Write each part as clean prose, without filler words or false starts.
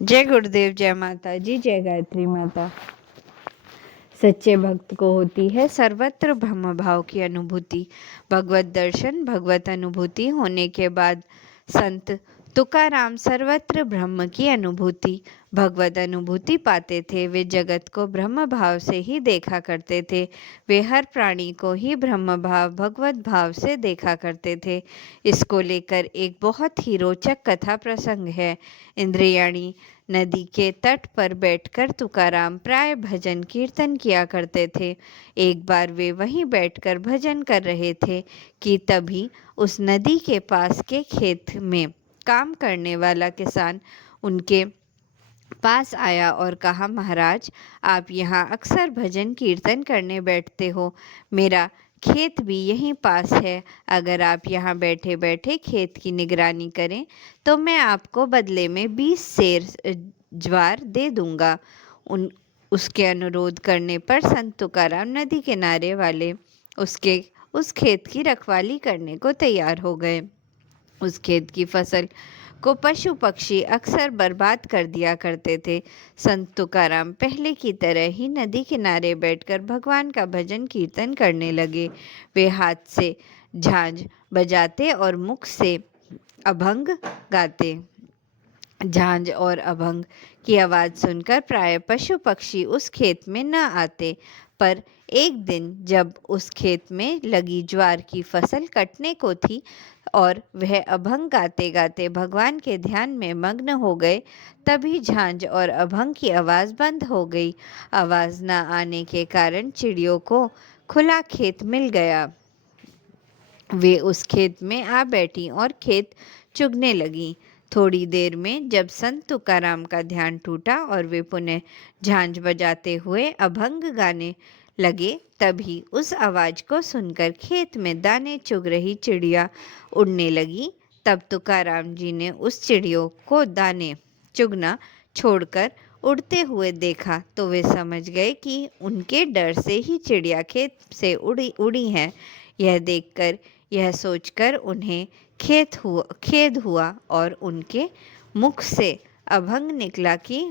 जय गुरुदेव, जय माता जी, जय गायत्री माता। सच्चे भक्त को होती है सर्वत्र ब्रह्म भाव की अनुभूति। भगवत दर्शन, भगवत अनुभूति होने के बाद संत तुकाराम सर्वत्र ब्रह्म की अनुभूति, भगवत अनुभूति पाते थे। वे जगत को ब्रह्म भाव से ही देखा करते थे। वे हर प्राणी को ही ब्रह्म भाव, भगवत भाव से देखा करते थे। इसको लेकर एक बहुत ही रोचक कथा प्रसंग है। इंद्रियाणी नदी के तट पर बैठकर तुकाराम प्राय भजन कीर्तन किया करते थे। एक बार वे वहीं बैठकर भजन कर रहे थे कि तभी उस नदी के पास के खेत में काम करने वाला किसान उनके पास आया और कहा, महाराज, आप यहाँ अक्सर भजन कीर्तन करने बैठते हो। मेरा खेत भी यहीं पास है। अगर आप यहाँ बैठे बैठे खेत की निगरानी करें तो मैं आपको बदले में 20 सेर ज्वार दे दूंगा। उसके अनुरोध करने पर संत तुकाराम नदी किनारे वाले उस खेत की रखवाली करने को तैयार हो गए। उस खेत की फसल को पशु पक्षी अक्सर बर्बाद कर दिया करते थे। संत तुकाराम पहले की तरह ही नदी किनारे बैठकर भगवान का भजन कीर्तन करने लगे। वे हाथ से झांझ बजाते और मुख से अभंग गाते। झांझ और अभंग की आवाज़ सुनकर प्राय पशु पक्षी उस खेत में न आते, पर एक दिन जब उस खेत में लगी ज्वार की फसल कटने को थी और वह अभंग गाते गाते भगवान के ध्यान में मग्न हो गए, तभी झांझ और अभंग की आवाज़ बंद हो गई। आवाज़ न आने के कारण चिड़ियों को खुला खेत मिल गया। वे उस खेत में आ बैठी और खेत चुगने लगी। थोड़ी देर में जब संत तुकाराम का ध्यान टूटा और वे पुनः झांझ बजाते हुए अभंग गाने लगे, तभी उस आवाज़ को सुनकर खेत में दाने चुग रही चिड़िया उड़ने लगी। तब तुकाराम जी ने उस चिड़ियों को दाने चुगना छोड़कर उड़ते हुए देखा तो वे समझ गए कि उनके डर से ही चिड़िया खेत से उड़ी हैं। यह देखकर, यह सोचकर उन्हें खेद हुआ और उनके मुख से अभंग निकला कि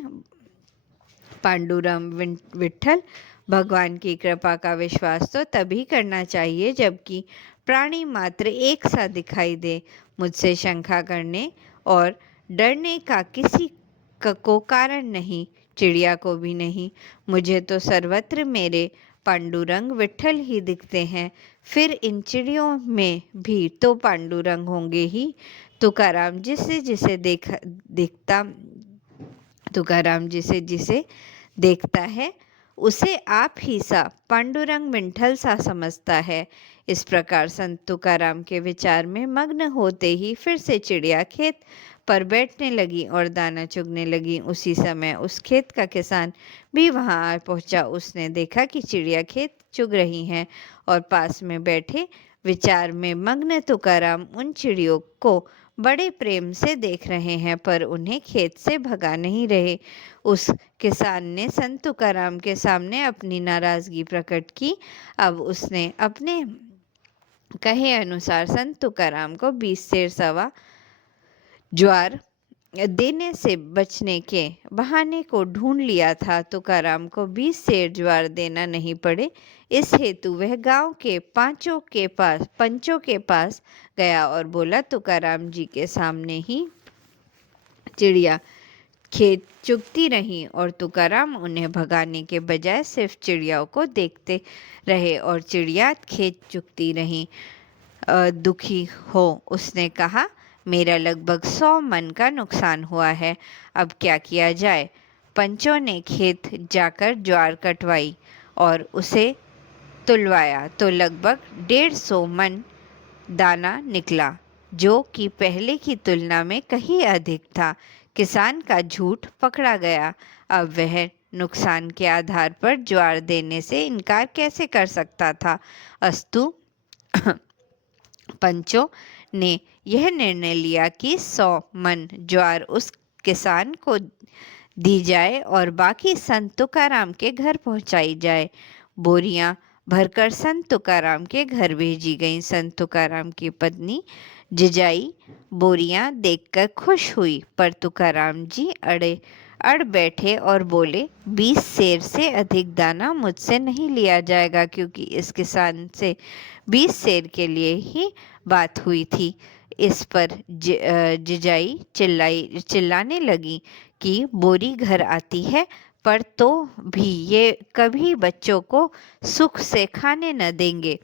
पांडुरंग विट्ठल, भगवान की कृपा का विश्वास तो तभी करना चाहिए जबकि प्राणी मात्र एक सा दिखाई दे। मुझसे शंका करने और डरने का किसी को कारण नहीं, चिड़िया को भी नहीं। मुझे तो सर्वत्र मेरे पांडुरंग विट्ठल ही दिखते हैं, फिर इन चिड़ियों में भी तो पांडुरंग होंगे ही। तुकाराम जिसे जिसे देखता है उसे आप ही सा पांडुरंग विट्ठल सा समझता है। इस प्रकार संत तुकाराम के विचार में मग्न होते ही फिर से चिड़िया खेत पर बैठने लगी और दाना चुगने लगी। उसी समय उस खेत का किसान भी वहां आ पहुंचा। उसने देखा कि चिड़िया खेत चुग रही हैं और पास में बैठे विचार में मग्न तुकाराम उन चिड़ियों को बड़े प्रेम से देख रहे हैं, पर उन्हें खेत से भगा नहीं रहे। उस किसान ने संत तुकाराम के सामने अपनी नाराजगी प्रकट की। अब उसने अपने कहे अनुसार संत तुकाराम को 20 सेर सवा ज्वार देने से बचने के बहाने को ढूंढ लिया था। तुकाराम को 20 सेर ज्वार देना नहीं पड़े, इस हेतु वह गांव के पंचों के पास गया और बोला, तुकाराम जी के सामने ही चिड़िया खेत चुगती रही और तुकाराम उन्हें भगाने के बजाय सिर्फ चिड़ियाओं को देखते रहे और चिड़िया खेत चुगती रही। दुखी हो उसने कहा, मेरा लगभग 100 मन का नुकसान हुआ है, अब क्या किया जाए। पंचों ने खेत जाकर ज्वार कटवाई और उसे तुलवाया तो लगभग 150 मन दाना निकला, जो कि पहले की तुलना में कहीं अधिक था। किसान का झूठ पकड़ा गया। अब वह नुकसान के आधार पर ज्वार देने से इनकार कैसे कर सकता था। अस्तु पंचों ने यह निर्णय लिया कि 100 मन ज्वार उस किसान को दी जाए और बाकी संत तुकाराम के घर पहुंचाई जाए। बोरियां भरकर संत तुकाराम के घर भेजी गईं। संत तुकाराम की पत्नी जिजाई बोरियां देखकर खुश हुई, पर तुकाराम जी अड़ बैठे और बोले, 20 सेर से अधिक दाना मुझसे नहीं लिया जाएगा, क्योंकि इस किसान से 20 सेर के लिए ही बात हुई थी। इस पर जिजाई चिल्लाने लगी कि बोरी घर आती है, पर तो भी ये कभी बच्चों को सुख से खाने न देंगे।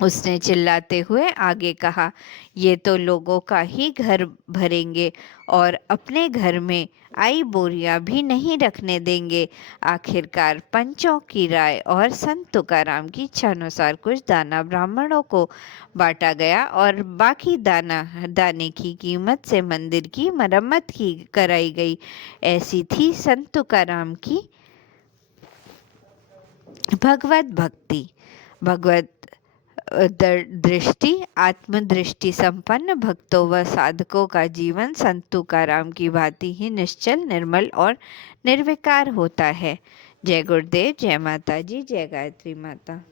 उसने चिल्लाते हुए आगे कहा, ये तो लोगों का ही घर भरेंगे और अपने घर में आई बोरियां भी नहीं रखने देंगे। आखिरकार पंचों की राय और संत तुकाराम की इच्छानुसार कुछ दाना ब्राह्मणों को बांटा गया और बाकी दाने की कीमत से मंदिर की मरम्मत की कराई गई। ऐसी थी संत तुकाराम की भगवत भक्ति। भगवत दृष्टि आत्मदृष्टि संपन्न भक्तों व साधकों का जीवन संत तुकाराम की भांति ही निश्चल, निर्मल और निर्विकार होता है। जय गुरुदेव, जय माता जी, जय गायत्री माता।